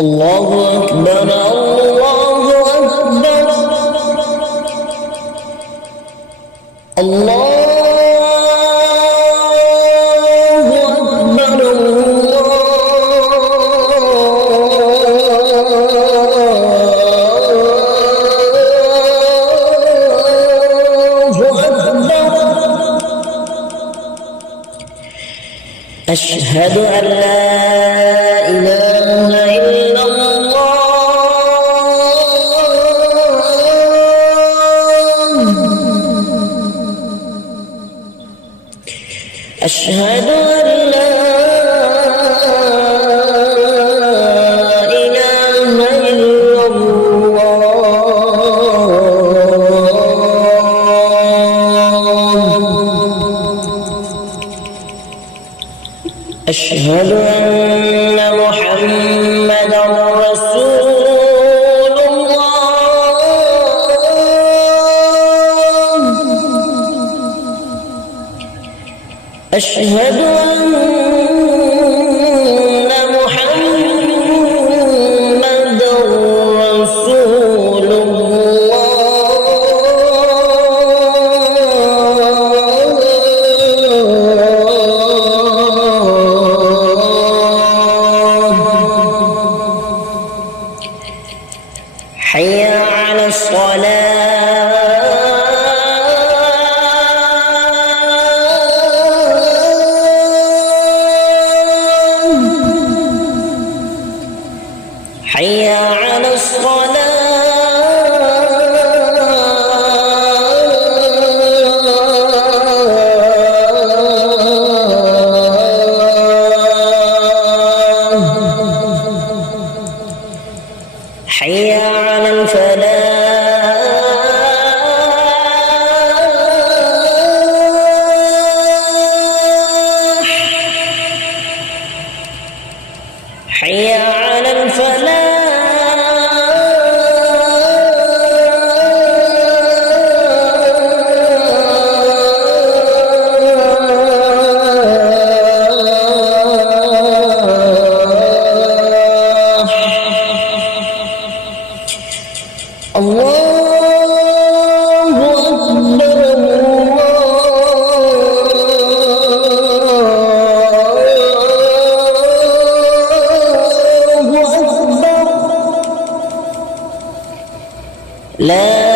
الله أكبر الله أكبر الله أكبر أشهد أن لا إله إلا الله أشهد أن لا إله إلا الله أشهد أن محمدًا رسول الله أشهد أن محمدًا رسول حي على الصلاة حي على الصلاة حي على الفلاح حي على الفلاح الله أكبر الله أكبر لا